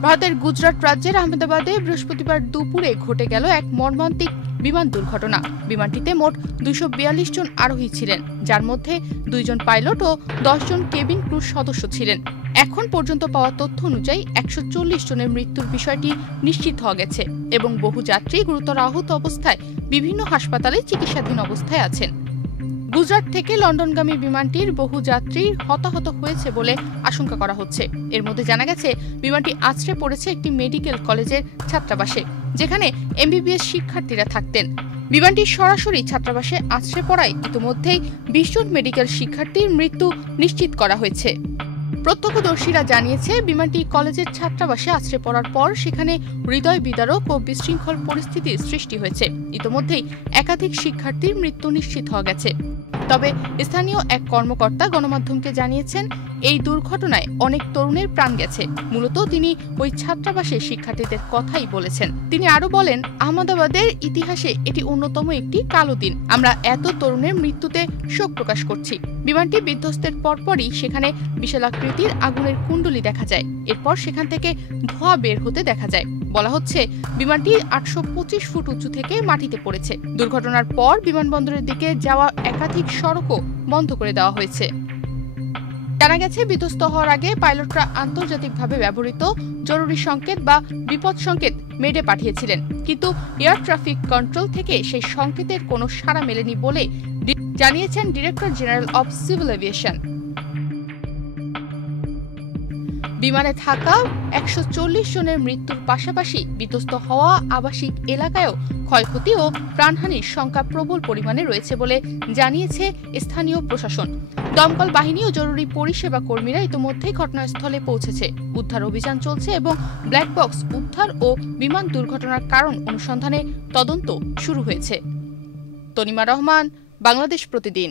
ভারতের গুজরাট রাজ্যের আহমেদাবাদে বৃহস্পতিবার দুপুরে ঘটে গেল এক মর্মান্তিক বিমান দুর্ঘটনা। বিমানটিতে মোট 242 জন আরোহী ছিলেন, যার মধ্যে 2 জন পাইলট ও 10 জন কেবিন ক্রু সদস্য ছিলেন। এখন পর্যন্ত পাওয়া তথ্য অনুযায়ী 140 জনের মৃত্যুর বিষয়টি নিশ্চিত হওয়া গেছে এবং বহু যাত্রী গুরুতর আহত অবস্থায় বিভিন্ন হাসপাতালে চিকিৎসাধীন অবস্থায় আছেন। গুজরাট থেকে লন্ডনগামী বিমানটির বহু যাত্রী হতাহত হয়েছে বলে আশঙ্কা করা হচ্ছে। এর মধ্যে জানা গেছে বিমানটি আছড়ে পড়েছে একটি মেডিকেল কলেজের ছাত্রাবাসে, যেখানে এমবিবিএস শিক্ষার্থীরা থাকতেন। বিমানটি সরাসরি ছাত্রাবাসে আছড়ে পড়ায় ইতিমধ্যেই 20 জন মেডিকেল শিক্ষার্থীর মৃত্যু নিশ্চিত করা হয়েছে। প্রত্যক্ষদর্শীরা জানিয়েছে বিমানটি কলেজের ছাত্রাবাসে আছড়ে পড়ার পর সেখানে হৃদয় বিদারক ও বিশৃঙ্খল পরিস্থিতির সৃষ্টি হয়েছে। ইতিমধ্যেই একাধিক শিক্ষার্থীর মৃত্যু নিশ্চিত হওয়া গেছে। তবে স্থানীয় এক কর্মকর্তা গণমাধ্যমকে জানিয়েছেন, এই দুর্ঘটনায় অনেক তরুণের প্রাণ গেছে। মূলত তিনি ওই ছাত্রাবাসের শিক্ষার্থীদের কথাই বলেছেন। তিনি আরো বলেন, আহমেদাবাদের ইতিহাসে এটি অন্যতম একটি কালো দিন। আমরা এত তরুণের মৃত্যুতে শোক প্রকাশ করছি। বিমানটি বিধ্বস্তের পরপরই সেখানে বিশালাকৃতির আগুনের কুণ্ডলী দেখা যায়। এরপর সেখান থেকে ধোঁয়া বের হতে দেখা যায়। বলা হচ্ছে বিমানটি 825 ফুট উঁচু থেকে মাটিতে পড়েছে। দুর্ঘটনার পর বিমানবন্দরের দিকে যাওয়া একাধিক সড়কও বন্ধ করে দেওয়া হয়েছে। জানা গেছে বিধ্বস্ত হওয়ার আগে পাইলটরা আন্তর্জাতিকভাবে ব্যবহৃত জরুরি সংকেত বা বিপদ সংকেত মেডে পাঠিয়েছিলেন, কিন্তু এয়ার ট্রাফিক কন্ট্রোল থেকে সেই সংকেতের কোনো সাড়া মেলেনি বলে জানিয়েছেন director general of civil aviation. বিমানে থাকা 140 জনের মৃত্যুর পাশাপাশি বিধ্বস্ত হওয়া আবাসিক এলাকায়ও ক্ষয়ক্ষতি ও প্রাণহানির শঙ্কা প্রবল পরিমাণে রয়েছে বলে জানিয়েছে স্থানীয় প্রশাসন। দমকল বাহিনী ও জরুরি পরিষেবা কর্মীরা ইতিমধ্যেই ঘটনাস্থলে পৌঁছেছে। উদ্ধার অভিযান চলছে এবং ব্ল্যাক বক্স উদ্ধার ও বিমান দুর্ঘটনার কারণ অনুসন্ধানে তদন্ত শুরু হয়েছে। তনিমা রহমান, বাংলাদেশ প্রতিদিন।